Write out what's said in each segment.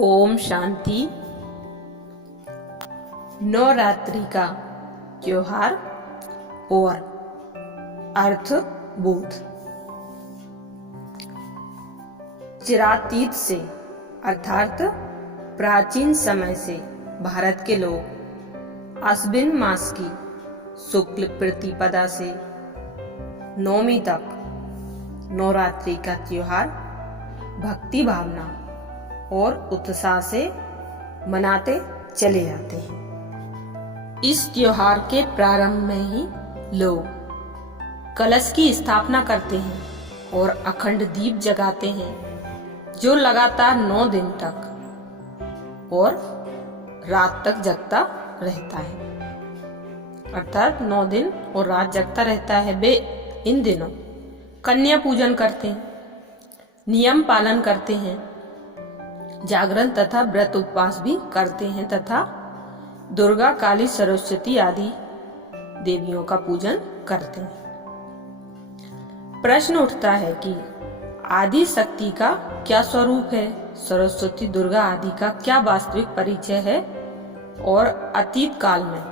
ओम शांति। नवरात्रि का त्योहार और अर्थ बोध। चिरातीत से अर्थात प्राचीन समय से भारत के लोग आश्विन मास की शुक्ल प्रतिपदा से नवमी तक नवरात्रि का त्योहार भक्ति भावना और उत्साह से मनाते चले जाते हैं। इस त्योहार के प्रारंभ में ही लोग कलश की स्थापना करते हैं और अखंड दीप जगाते हैं जो लगातार 9 दिन तक और रात तक जगता रहता है, अर्थात 9 दिन और रात जगता रहता है। वे इन दिनों कन्या पूजन करते हैं, नियम पालन करते हैं, जागरण तथा व्रत उपवास भी करते हैं तथा दुर्गा काली सरस्वती आदि देवियों का पूजन करते हैं। प्रश्न उठता है कि आदि शक्ति का क्या स्वरूप है, सरस्वती दुर्गा आदि का क्या वास्तविक परिचय है और अतीत काल में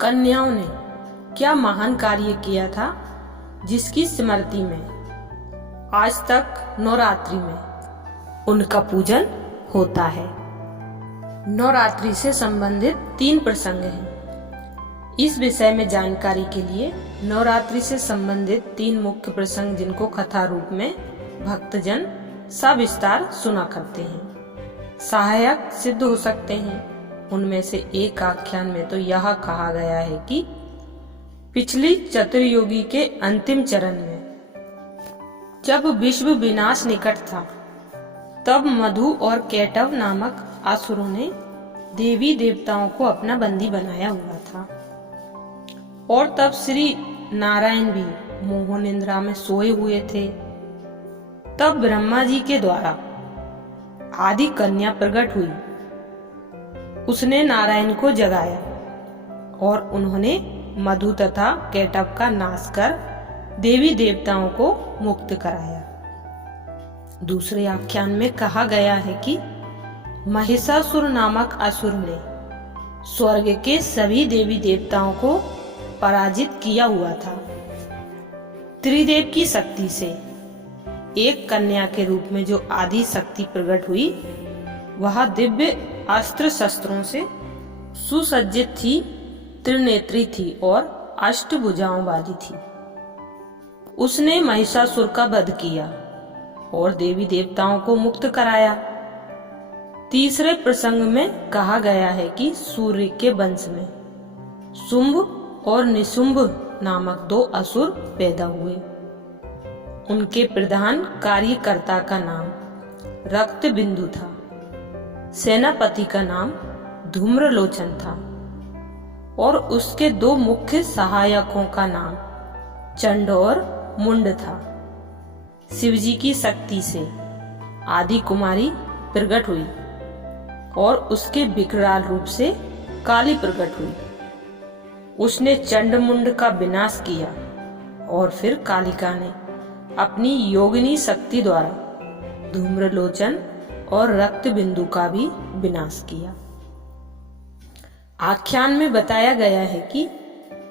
कन्याओं ने क्या महान कार्य किया था जिसकी स्मृति में आज तक नवरात्रि में उनका पूजन होता है। नवरात्रि से संबंधित 3 प्रसंग हैं। इस विषय में जानकारी के लिए नवरात्रि से संबंधित 3 मुख्य प्रसंग जिनको कथा रूप में भक्तजन सविस्तार सुना करते हैं, सहायक सिद्ध हो सकते हैं। उनमें से एक आख्यान में तो यह कहा गया है कि पिछली चतुर्युगी के अंतिम चरण में जब विश्व विनाश निकट था तब मधु और केटव नामक असुरों ने देवी देवताओं को अपना बंदी बनाया हुआ था और तब श्री नारायण भी मोह निद्रा में सोए हुए थे। तब ब्रह्मा जी के द्वारा आदि कन्या प्रकट हुई, उसने नारायण को जगाया और उन्होंने मधु तथा केटव का नाश कर देवी देवताओं को मुक्त कराया। दूसरे आख्यान में कहा गया है कि महिषासुर नामक असुर ने स्वर्ग के सभी देवी देवताओं को पराजित किया हुआ था। त्रिदेव की शक्ति से एक कन्या के रूप में जो आदि शक्ति प्रकट हुई वह दिव्य अस्त्र शस्त्रों से सुसज्जित थी, त्रिनेत्री थी और 8 भुजाओं वाली थी। उसने महिषासुर का वध किया और देवी देवताओं को मुक्त कराया। तीसरे प्रसंग में कहा गया है कि सूर्य के वंश में शुंभ और निशुंभ नामक 2 असुर पैदा हुए। उनके प्रधान कार्यकर्ता का नाम रक्त बिंदु था, सेनापति का नाम धूम्रलोचन था और उसके 2 मुख्य सहायकों का नाम चंड और मुंड था। शिवजी की शक्ति से आदि कुमारी प्रकट हुई और उसके विकराल रूप से काली प्रकट हुई। उसने चंड मुंड का विनाश किया और फिर कालिका ने अपनी योगिनी शक्ति द्वारा धूम्रलोचन और रक्त बिंदु का भी विनाश किया। आख्यान में बताया गया है कि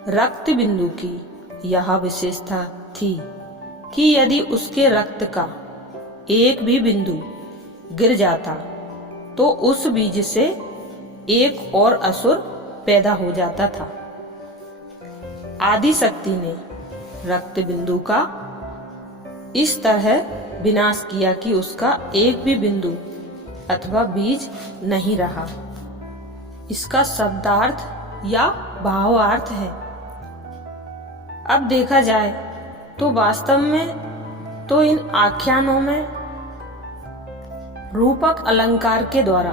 रक्त बिंदु की यह विशेषता थी कि यदि उसके रक्त का एक भी बिंदु गिर जाता तो उस बीज से एक और असुर पैदा हो जाता था। आदि शक्ति ने रक्त बिंदु का इस तरह विनाश किया कि उसका एक भी बिंदु अथवा बीज नहीं रहा। इसका शब्दार्थ या भावार्थ है। अब देखा जाए तो वास्तव में तो इन आख्यानों में रूपक अलंकार के द्वारा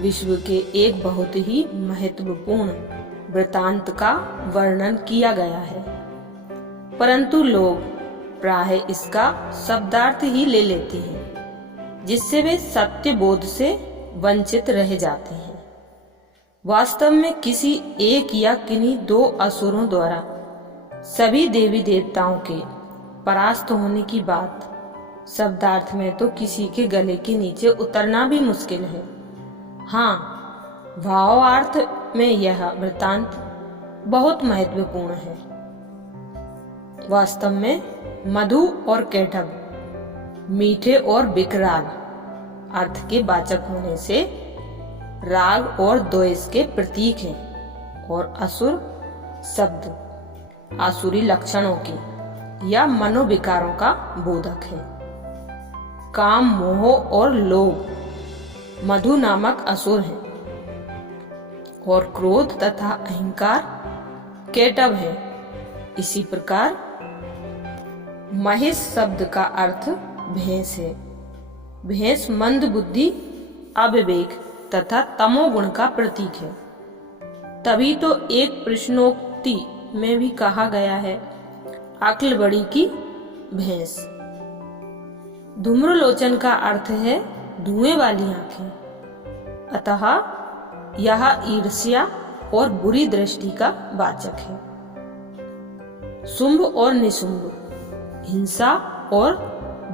विश्व के एक बहुत ही महत्वपूर्ण वृतांत का वर्णन किया गया है, परंतु लोग प्रायः इसका शब्दार्थ ही ले लेते हैं जिससे वे सत्य बोध से वंचित रह जाते हैं। वास्तव में किसी एक या किन्हीं 2 असुरों द्वारा सभी देवी देवताओं के परास्त होने की बात शब्दार्थ में तो किसी के गले के नीचे उतरना भी मुश्किल है। हाँ, भावार्थ में यह वृत्तांत बहुत महत्वपूर्ण है। वास्तव में मधु और कैटभ मीठे और विकराल अर्थ के वाचक होने से राग और द्वेष के प्रतीक हैं और असुर शब्द आसुरी लक्षणों की या मनोविकारों का बोधक है। काम, मोह और लोभ मधु नामक असुर हैं और क्रोध तथा अहंकार कैटभ है। इसी प्रकार महिष शब्द का अर्थ भैंस है। भैंस मंद बुद्धि, अविवेक तथा तमोगुण का प्रतीक है। तभी तो एक प्रश्नोक्ति में भी कहा गया है, अक्ल बड़ी की भैंस। धूम्रलोचन का अर्थ है धुएं वाली आंखें, अतः यह ईर्ष्या और बुरी दृष्टि का वाचक है। शुंभ और निशुंभ हिंसा और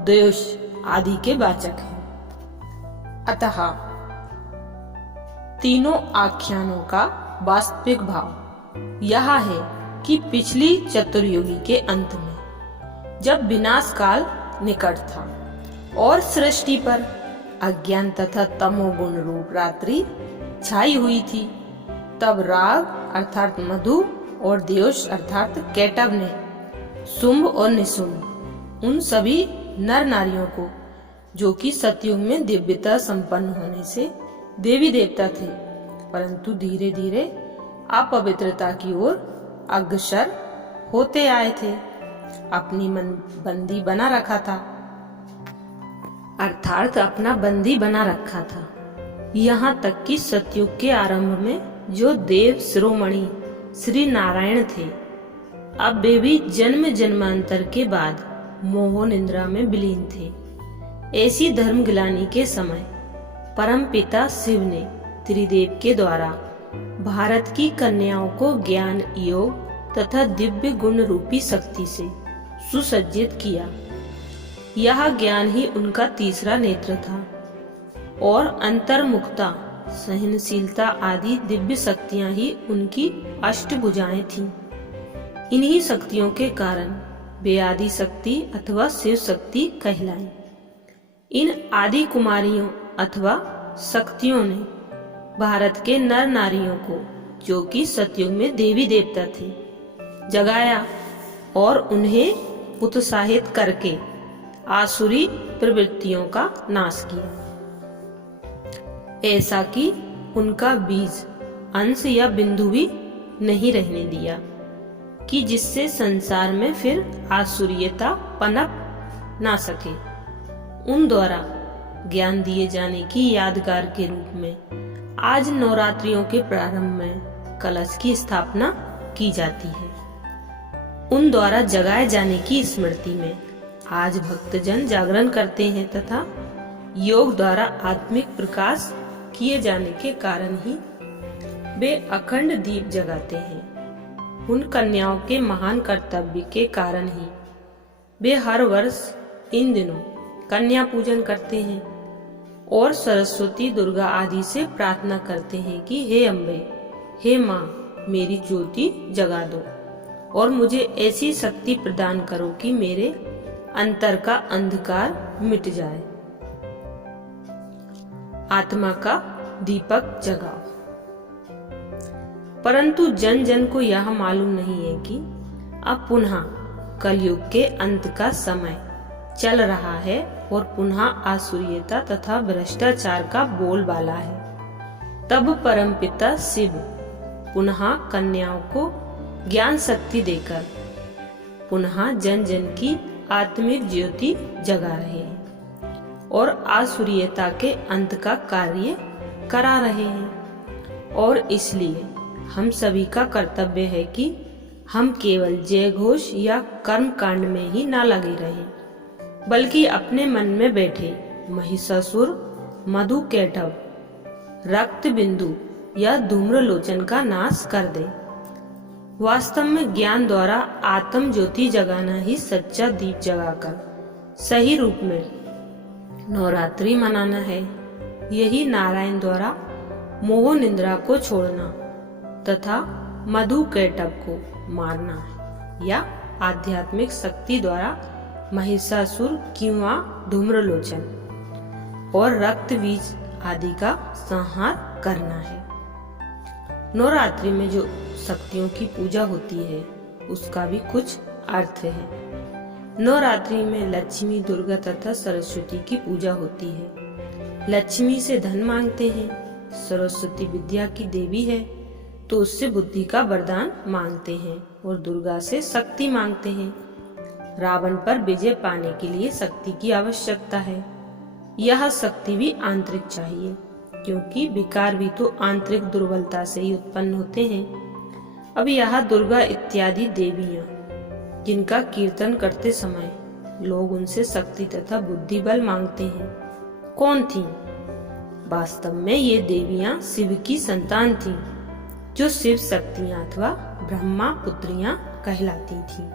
द्वेष आदि के वाचक हैं। अतः तीनों आख्यानों का वास्तविक भाव यह है कि पिछली चतुर्युगी के अंत में, जब विनाश काल निकट था और सृष्टि पर अज्ञान तथा तमोगुण रूप रात्रि छाई हुई थी, तब राग अर्थात मधु और द्वेष अर्थात कैटभ ने शुंभ और निशुंभ उन सभी नर नारियों को, जो कि सतयुग में दिव्यता संपन्न होने से देवी देवता थे, परंतु धीरे धीरे अपवित्रता की ओर अग्रसर होते आए थे, अपनी बंदी बना रखा था, अर्थात अपना बंदी बना रखा था। यहाँ तक कि सतयुग के आरंभ में जो देव शिरोमणि श्री नारायण थे, अब वे भी जन्म जन्मांतर के बाद मोह निद्रा में विलीन थे। ऐसी धर्म गिलानी के समय परम पिता शिव ने त्रिदेव के द्वारा भारत की कन्याओं को ज्ञान, योग तथा दिव्य गुण रूपी शक्ति से सुसज्जित किया। यह ज्ञान ही उनका तीसरा नेत्र था और अंतर्मुखता, सहनशीलता आदि दिव्य शक्तियां ही उनकी अष्टभुजाएं थीं। इन्हीं शक्तियों के कारण वे आदि शक्ति अथवा शिव शक्ति कहलाई। इन आदि कुमारियों अथवा शक्तियों ने भारत के नर नारियों को, जो कि सतयुग में देवी देवता थे, जगाया और उन्हें उत्साहित करके आसुरी प्रवृत्तियों का नाश किया, ऐसा कि उनका बीज, अंश या बिंदु भी नहीं रहने दिया, कि जिससे संसार में फिर आसुरीयता पनप ना सके। उन द्वारा ज्ञान दिए जाने की यादगार के रूप में आज नवरात्रियों के प्रारंभ में कलश की स्थापना की जाती है। उन द्वारा जगाए जाने की स्मृति में आज भक्तजन जागरण करते हैं तथा योग द्वारा आत्मिक प्रकाश किए जाने के कारण ही वे अखंड दीप जगाते हैं। उन कन्याओं के महान कर्तव्य के कारण ही वे हर वर्ष इन दिनों कन्या पूजन करते हैं और सरस्वती, दुर्गा आदि से प्रार्थना करते हैं कि हे अम्बे, हे माँ, मेरी ज्योति जगा दो और मुझे ऐसी शक्ति प्रदान करो कि मेरे अंतर का अंधकार मिट जाए। आत्मा का दीपक जगाओ। परंतु जन जन को यह मालूम नहीं है कि अब पुनः कलयुग के अंत का समय चल रहा है और पुनः आसुरीयता तथा भ्रष्टाचार का बोलबाला है। तब परमपिता शिव पुनः कन्याओं को ज्ञान शक्ति देकर पुनः जन जन की आत्मिक ज्योति जगा रहे हैं और आसुरीयता के अंत का कार्य करा रहे हैं। और इसलिए हम सभी का कर्तव्य है कि हम केवल जय घोष या कर्म कांड में ही ना लगे रहें, बल्कि अपने मन में बैठे महिषासुर, मधु कैटभ, रक्त बिंदु या धूम्रलोचन का नाश कर दे। वास्तव में ज्ञान द्वारा आत्म ज्योति जगाना ही सच्चा दीप जगाकर सही रूप में नवरात्रि मनाना है। यही नारायण द्वारा मोह निद्रा को छोड़ना तथा मधु कैटभ को मारना है, या आध्यात्मिक शक्ति द्वारा महिषासुर किंवा धूम्रलोचन और रक्त बीज आदि का संहार करना है। नवरात्रि में जो शक्तियों की पूजा होती है उसका भी कुछ अर्थ है। नवरात्रि में लक्ष्मी, दुर्गा तथा सरस्वती की पूजा होती है। लक्ष्मी से धन मांगते हैं, सरस्वती विद्या की देवी है तो उससे बुद्धि का वरदान मांगते हैं, और दुर्गा से शक्ति मांगते हैं। रावण पर विजय पाने के लिए शक्ति की आवश्यकता है। यह शक्ति भी आंतरिक चाहिए, क्योंकि विकार भी तो आंतरिक दुर्बलता से ही उत्पन्न होते हैं। अब यह दुर्गा इत्यादि देवियां, जिनका कीर्तन करते समय लोग उनसे शक्ति तथा बुद्धि बल मांगते हैं, कौन थीं? वास्तव में ये देवियां शिव की संतान थीं, जो शिव शक्तियां अथवा ब्रह्मा पुत्रियां कहलाती थीं।